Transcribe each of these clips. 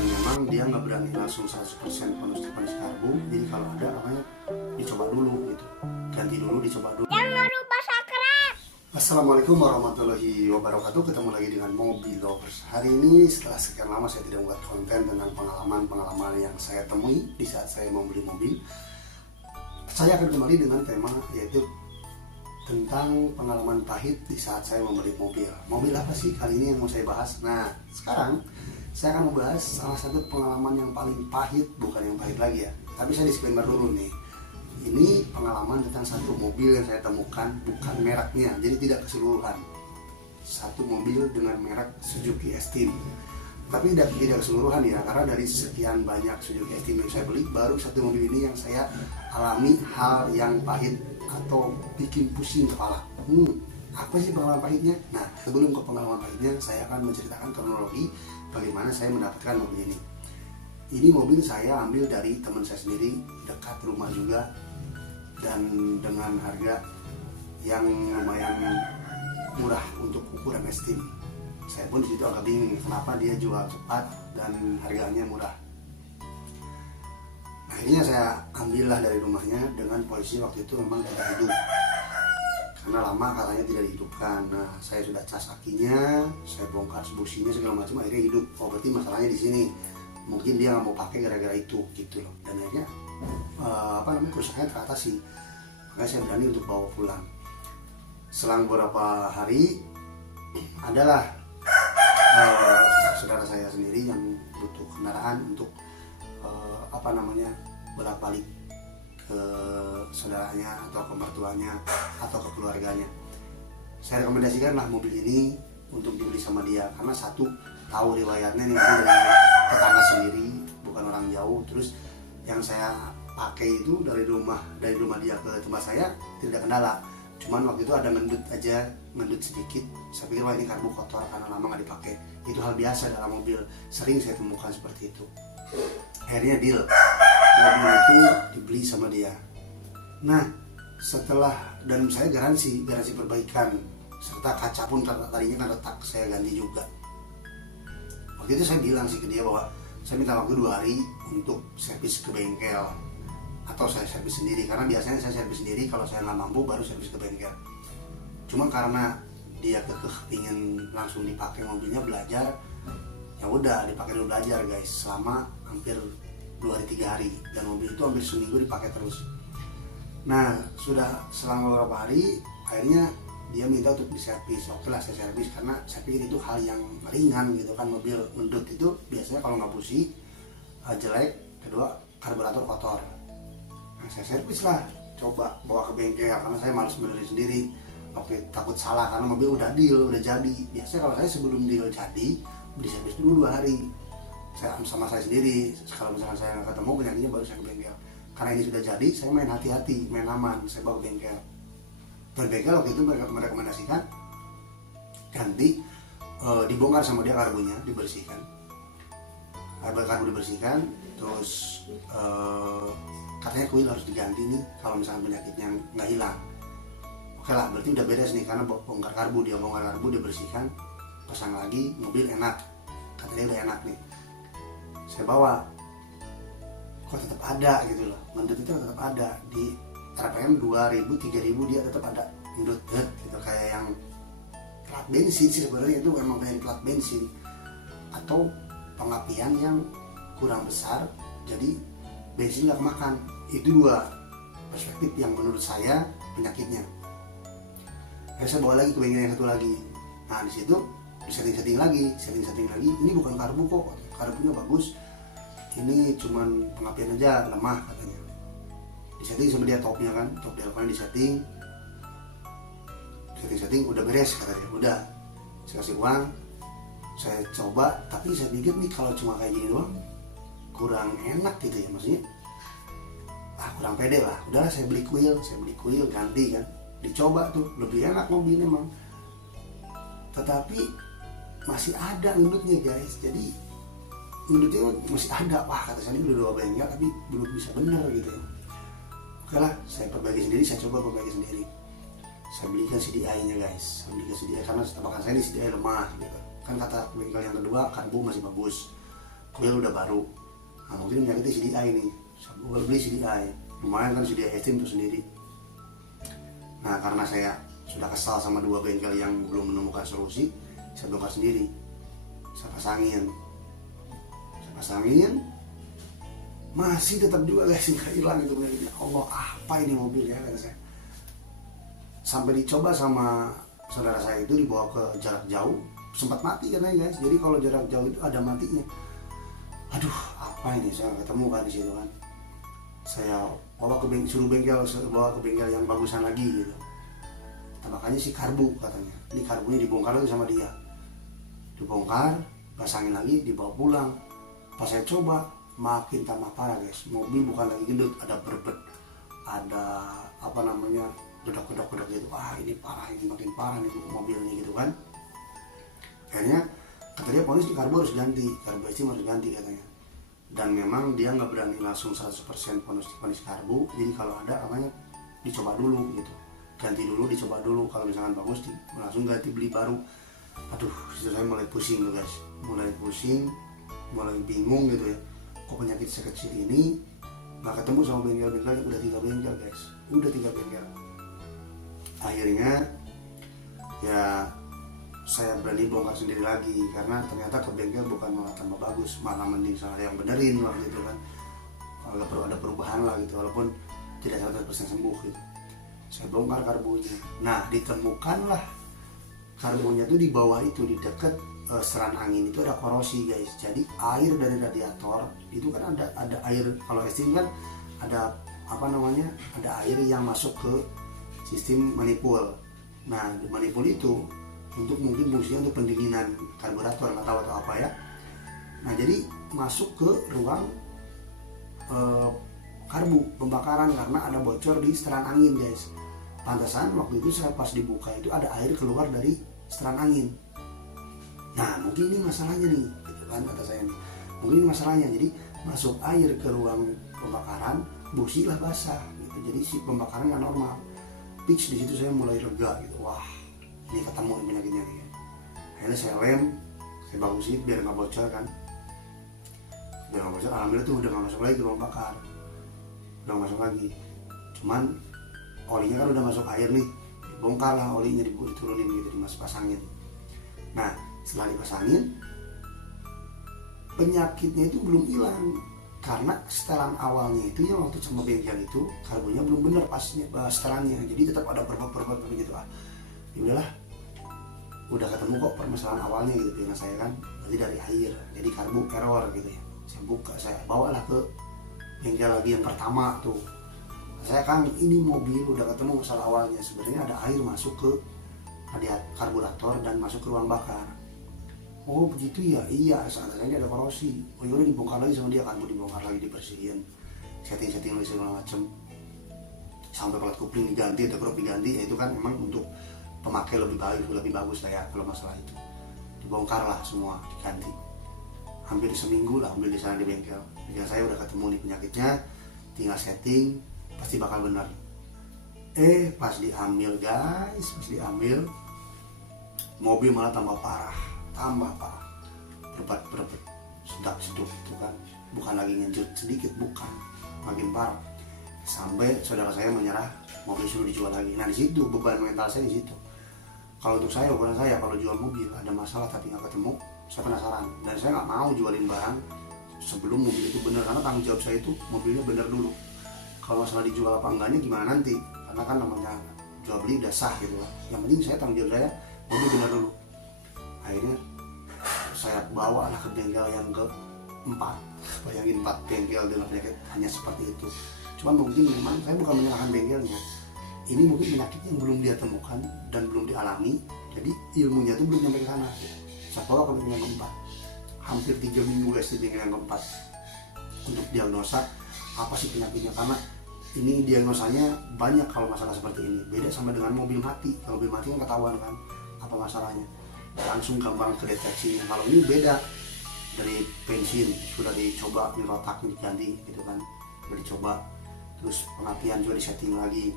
dan memang dia nggak berani langsung 100% penuh karbu. Jadi kalau ada makanya dicoba dulu gitu, ganti dulu, dicoba dulu. Jangan lupa subscribe. Assalamualaikum warahmatullahi wabarakatuh. Ketemu lagi dengan Mobil Lovers. Hari ini setelah sekian lama saya tidak membuat konten tentang pengalaman yang saya temui di saat saya membeli mobil. Saya akan kembali dengan tema yaitu tentang pengalaman pahit di saat saya membeli mobil. Mobil apa sih kali ini yang mau saya bahas? Nah, sekarang saya akan membahas salah satu pengalaman yang paling pahit, bukan yang pahit lagi ya. Tapi saya disclaimer dulu nih. Ini pengalaman tentang satu mobil yang saya temukan, bukan mereknya, jadi tidak keseluruhan. Satu mobil dengan merek Suzuki S-Team. Tapi tidak keseluruhan ya, karena dari sekian banyak Suzuki S-Team yang saya beli, baru satu mobil ini yang saya alami hal yang pahit atau bikin pusing kepala. Apa sih pengalaman pahitnya? Nah, sebelum ke pengalaman pahitnya, saya akan menceritakan kronologi bagaimana saya mendapatkan mobil ini. Ini mobil saya ambil dari teman saya sendiri, dekat rumah juga, dan dengan harga yang lumayan murah untuk ukuran S-Team. Saya pun disitu agak bingung kenapa dia jual cepat dan harganya murah. Nah, akhirnya saya ambillah dari rumahnya dengan posisi waktu itu memang tidak hidup, karena lama katanya tidak dihidupkan. Nah, saya sudah cas akinya, saya bongkar businya segala macam, akhirnya hidup. Oh, berarti masalahnya di sini. Mungkin dia nggak mau pakai gara-gara itu gitu loh. Dan akhirnya kerusakannya teratasi. Makanya saya berani untuk bawa pulang. Selang beberapa hari adalah saudara saya sendiri yang butuh kendaraan untuk bolak-balik ke saudaranya atau ke mertuanya atau ke keluarganya. Saya rekomendasikanlah mobil ini untuk dibeli sama dia, karena satu, tahu riwayatnya nih dari tetangga sendiri, bukan orang jauh. Terus yang saya pakai itu dari rumah dia ke tempat saya tidak kendala. Cuman waktu itu ada mendut sedikit. Saya pikir wah ini karbu kotor karena lama nggak dipakai. Itu hal biasa dalam mobil, sering saya temukan seperti itu. Akhirnya deal, mobil itu dibeli sama dia. Nah, setelah, dan saya garansi perbaikan, serta kaca pun tadinya kan retak, saya ganti juga. Waktu itu saya bilang sih ke dia bahwa saya minta waktu 2 hari untuk servis ke bengkel, atau saya servis sendiri, karena biasanya saya servis sendiri, kalau saya nggak mampu baru servis ke bengkel. Cuma karena dia ingin langsung dipakai mobilnya, belajar, ya udah dipakai dulu, belajar guys, selama hampir 2 hari 3 hari, dan mobil itu hampir seminggu dipakai terus. Nah, sudah selang beberapa hari akhirnya dia minta untuk diservis. Oke lah, saya servis karena saya pikir itu hal yang ringan gitu kan. Mobil mendut itu biasanya kalau nggak busi jelek, kedua karburator kotor. Nah, saya servis lah, coba bawa ke bengkel karena saya malas benerin sendiri. Oke, takut salah karena mobil udah deal, udah jadi. Biasanya kalau saya sebelum deal jadi diservis dulu 2 hari. Saya sama saya sendiri. Kalau misalkan saya nggak ketemu penyakitnya, baru saya ke bengkel. Karena ini sudah jadi, saya main hati-hati, main aman, saya bawa ke bengkel. Dan bengkel waktu itu mereka merekomendasikan ganti, dibongkar sama dia karbunya, dibersihkan. Karbu dibersihkan, terus katanya kuil harus diganti nih kalau misalkan penyakitnya nggak hilang. Oke lah, berarti udah beres nih, karena bongkar karbu, dia bersihkan, pasang lagi, mobil enak, katanya udah enak nih. Saya bawa, kok tetap ada gitu loh, mendut itu tetap ada di RPM 2000, 3000 dia tetap ada mendut gitu, kayak yang plat bensin sih sebenarnya. Itu memang kayak plat bensin atau pengapian yang kurang besar, jadi bensin nggak kemakan. Itu 2 perspektif yang menurut saya penyakitnya. Saya bawa lagi ke bengkel yang satu lagi. Nah, di situ setting lagi. Ini bukan karbu kok, karbunya bagus, ini cuman pengapian aja lemah katanya. Disetting sama dia topnya kan, top delfannya disetting, udah beres katanya. Udah, saya kasih uang, saya coba, tapi saya pikir nih kalau cuma kayak gini doang kurang enak gitu ya, maksudnya kurang pede lah. Udahlah, saya beli kuil ganti kan, dicoba tuh, lebih enak mobilnya emang, tetapi masih ada ngendutnya guys. Jadi ngendutnya masih ada. Wah, kata saya ini udah 2 bengkel tapi belum bisa bener gitu ya. Oke lah, saya perbaiki sendiri, saya coba perbaiki sendiri. Saya belikan CDI-nya guys, saya belikan CDI karena tebakan saya ini CDI lemah gitu. Kan kata bengkel yang kedua, karbu masih bagus. kuil udah baru. Nah mungkin menyakiti CDI ini, saya beli CDI, lumayan kan CDI Extreme itu sendiri. Nah karena saya sudah kesal sama 2 bengkel yang belum menemukan solusi, saya bongkar sendiri, saya pasangin, masih tetap juga guys, nggak hilang itu penyakitnya. Allah, apa ini mobil ya, kata saya. Sampai dicoba sama saudara saya itu, dibawa ke jarak jauh, sempat mati katanya guys. Jadi kalau jarak jauh itu ada matinya. Aduh, apa ini, saya ketemu kan di situ kan. Saya bawa ke suruh bengkel, bawa ke bengkel yang bagusan lagi gitu. Nah, makanya si karbu katanya, ini karbunya dibongkar lagi sama dia, dibongkar, pasangin lagi, dibawa pulang. Pas saya coba, makin tambah parah guys. Mobil bukan lagi gendut, ada berbet, ada apa namanya, gedok gitu. Wah ini parah, ini makin parah nih mobilnya gitu kan. Akhirnya kata dia ponis di karbu harus ganti, karbu Extreme harus ganti katanya. Dan memang dia nggak berani langsung 100% ponis karbu. Jadi kalau ada katanya dicoba dulu gitu, ganti dulu, dicoba dulu. Kalau misalkan bagus langsung ganti, beli baru. Aduh, situ saya mulai pusing tuh guys, mulai bingung gitu ya. Kok penyakit sekecil ini nggak ketemu sama bengkel-bengkel yang udah 3 bengkel guys, udah 3 bengkel. Akhirnya ya saya berani bongkar sendiri lagi, karena ternyata ke bengkel bukan malah tambah bagus, malah mending saya yang benerin waktu itu kan. Kalau perlu ada perubahan lah gitu, walaupun tidak 100% sembuh gitu. Saya bongkar karbunya. Nah ditemukanlah karbunya tuh di bawah itu, di dekat seran angin itu ada korosi guys. Jadi air dari radiator itu kan ada air, kalau Extreme kan ada apa namanya, ada air yang masuk ke sistem manipul. Nah manipul itu untuk mungkin fungsinya untuk pendinginan karburator, nggak tahu atau apa ya. Nah jadi masuk ke ruang karbu pembakaran karena ada bocor di seteran angin guys. Pantesan waktu itu saya pas dibuka itu ada air keluar dari seteran angin. Nah mungkin ini masalahnya nih gitu kan, kata saya nih, mungkin ini masalahnya. Jadi masuk air ke ruang pembakaran, busi lah basah gitu. Jadi si pembakaran nggak normal. Fix di situ saya mulai lega gitu. Wah ini ketemu penyakitnya nih. Akhirnya saya lem, saya bagusin biar nggak bocor kan. Biar nggak bocor, alhamdulillah tuh udah nggak masuk lagi ke ruang bakar, udah nggak masuk lagi. Cuman olinya kan udah masuk air nih, bongkar lah olinya, diturunin gitu, pasangin. Nah setelah dipasangin, penyakitnya itu belum hilang, karena setelan awalnya itu yang waktu sama bengkel itu karbunya belum bener pasnya setelannya, jadi tetap ada berbobot begitu. Ya udahlah, udah ketemu kok permasalahan awalnya gitu dengan saya kan, berarti dari air, jadi karbu error gitu ya. Saya buka, saya bawalah ke bengkel lagi yang pertama tuh. Saya kan ini mobil udah ketemu masalah awalnya, sebenarnya ada air masuk ke karburator dan masuk ke ruang bakar. Oh begitu ya, iya seandainya ada korosi. Oh yaudah dibongkar lagi sama dia kan, mau dibongkar lagi, dibersihin, setting lagi segala macem, sampai pelat kupling diganti, dekrop diganti. Ya itu kan memang untuk pemakai lebih bagus lah ya kalau masalah itu. Dibongkar lah semua, diganti. Hampir seminggu lah ambil di sana di bengkel. Bengkel saya udah ketemu nih penyakitnya, tinggal setting, pasti bakal benar. Pas diambil guys, mobil malah tambah parah, berbet, sedap itu kan, bukan lagi ngenjut sedikit, bukan, makin parah. Sampai saudara saya menyerah, mobil suruh dijual lagi. Nah di situ beban mental saya di situ. Kalau untuk saya, ukuran saya kalau jual mobil ada masalah tapi nggak ketemu, saya penasaran dan saya nggak mau jualin barang sebelum mobil itu benar, karena tanggung jawab saya itu mobilnya benar dulu. Kalau masalah dijual apa enggaknya gimana nanti, karena kan namanya jual beli udah sah gitu kan. Yang penting saya tanggung jawab saya mobil benar dulu. Akhirnya saya bawa lah ke bengkel yang ke-4. Bayangin 4 bengkel dengan penyakit hanya seperti itu. Cuman mungkin memang saya bukan menyalahkan bengkelnya, ini mungkin penyakit yang belum dia temukan dan belum dialami, jadi ilmunya itu belum sampai ke sana. Saya bawa ke bengkel yang ke-4, hampir 3 minggu guys di bengkel yang ke-4 untuk diagnosa apa sih penyakitnya, karena ini diagnosanya banyak kalau masalah seperti ini. Beda sama dengan mobil mati. Kalau mobil mati kan ketahuan kan apa masalahnya, langsung gampang kedeteksinya. Kalau ini beda, dari bensin sudah dicoba, dirotak, diganti gitu kan, sudah dicoba, terus pengapian juga disetting lagi.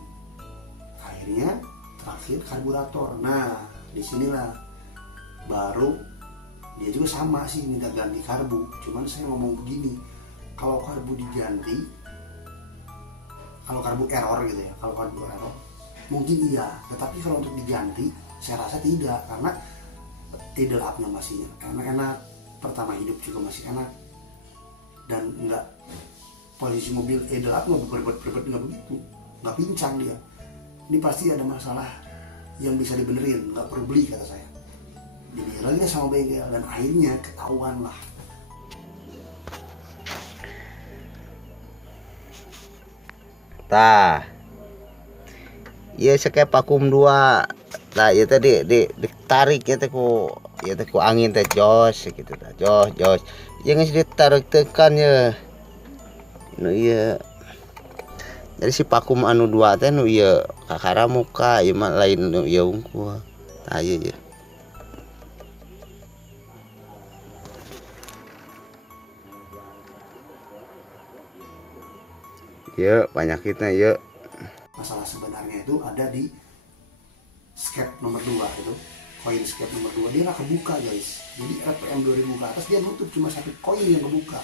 Akhirnya terakhir karburator. Nah disinilah baru dia juga sama sih minta ganti karbu. Cuman saya ngomong begini, kalau karbu diganti, kalau karbu error gitu ya, kalau karbu error mungkin iya, tetapi kalau untuk diganti saya rasa tidak, karena idle up-nya masih enak-enak, pertama hidup juga masih enak, dan enggak posisi mobil idle up nggak berbet nggak begitu, nggak pincang dia. Ini pasti ada masalah yang bisa dibenerin, nggak perlu beli kata saya. Dibilang lagi sama bengkel dan akhirnya ketahuan lah. Tah, iya sekaya vakum 2. Nah, ya tadi ditarik ya ku angin teh jos gitu tah. Jos. Jangan ditarik tekan ya. Nu iya. Jadi si vakum anu 2 teh nu ieu kakara muka, ieu mah lain nu ieu unggul. Tah ieu. Ya, penyakitnya ya. Masalah sebenarnya itu ada di skep nomor 2 itu, koin skep nomor 2 dia nggak kebuka guys. Jadi RPM 2000 ke atas dia nutup, cuma satu koin yang kebuka.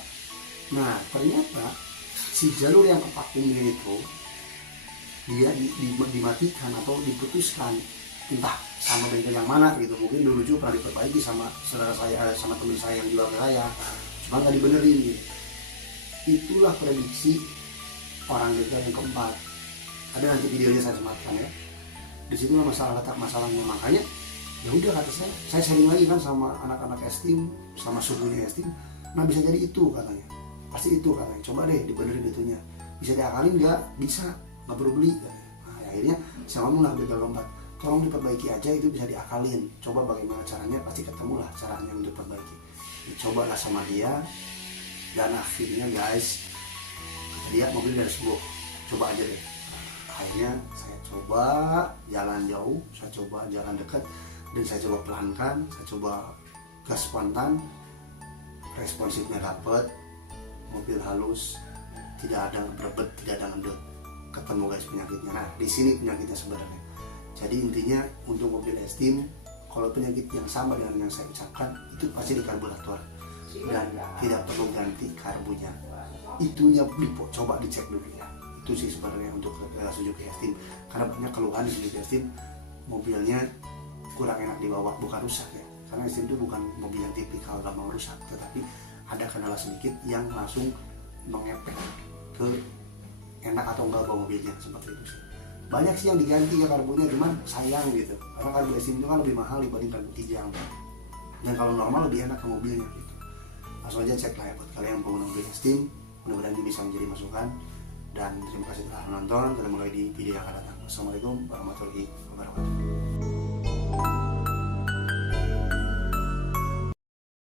Nah ternyata si jalur yang kevakumnya itu dia dimatikan atau diputuskan, entah sama bengkel yang mana gitu. Mungkin dulu juga pernah diperbaiki sama saudara saya, sama teman saya yang jual ke saya, cuma nggak dibenerin gitu. Itulah prediksi orang bengkel yang keempat. Ada nanti videonya saya sematkan ya. Di situ letak masalahnya. Makanya ya udah kata saya sharing lagi kan sama anak-anak Esteem, sama suhunya Esteem. Nah bisa jadi itu katanya, pasti itu katanya. Coba deh dibenerin itunya, bisa diakalin nggak? Bisa, nggak perlu beli. Nah akhirnya saya ngomong lah bengkel keempat, tolong diperbaiki aja, itu bisa diakalin. Coba bagaimana caranya, pasti ketemulah caranya untuk diperbaiki. Cobalah sama dia, dan akhirnya guys, dia mobil dari sebuah, coba aja deh. Akhirnya saya coba jalan jauh, saya coba jalan dekat, dan saya coba pelankan, saya coba gas spontan, responsifnya dapat, mobil halus, tidak ada berebet, tidak ada ngendut. Ketemu guys penyakitnya. Nah di sini penyakitnya sebenarnya. Jadi intinya untuk mobil Esteem, kalau penyakit yang sama dengan yang saya ucapkan, itu pasti di karburator dan tidak perlu ganti karbunya. Itunya coba dicek dulu ya. Itu sih sebenarnya untuk Suzuki Esteem, karena banyak keluhan di Suzuki Esteem, mobilnya kurang enak dibawa, bukan rusak ya, karena Esteem itu bukan mobil yang tipikal gampang rusak, tetapi ada kendala sedikit yang langsung mengepek ke enak atau enggak bawa mobilnya, seperti itu sih. Banyak sih yang diganti ya karbunya, cuman sayang gitu, karena karbu Esteem itu kan lebih mahal dibanding karbu Kijang, dan kalau normal lebih enak ke mobilnya gitu. Langsung aja cek lah ya buat kalian yang pengguna mobil Esteem. Mudah-mudahan ini bisa menjadi masukan, dan terima kasih telah menonton. Ketemu lagi di video yang akan datang. Assalamualaikum warahmatullahi wabarakatuh.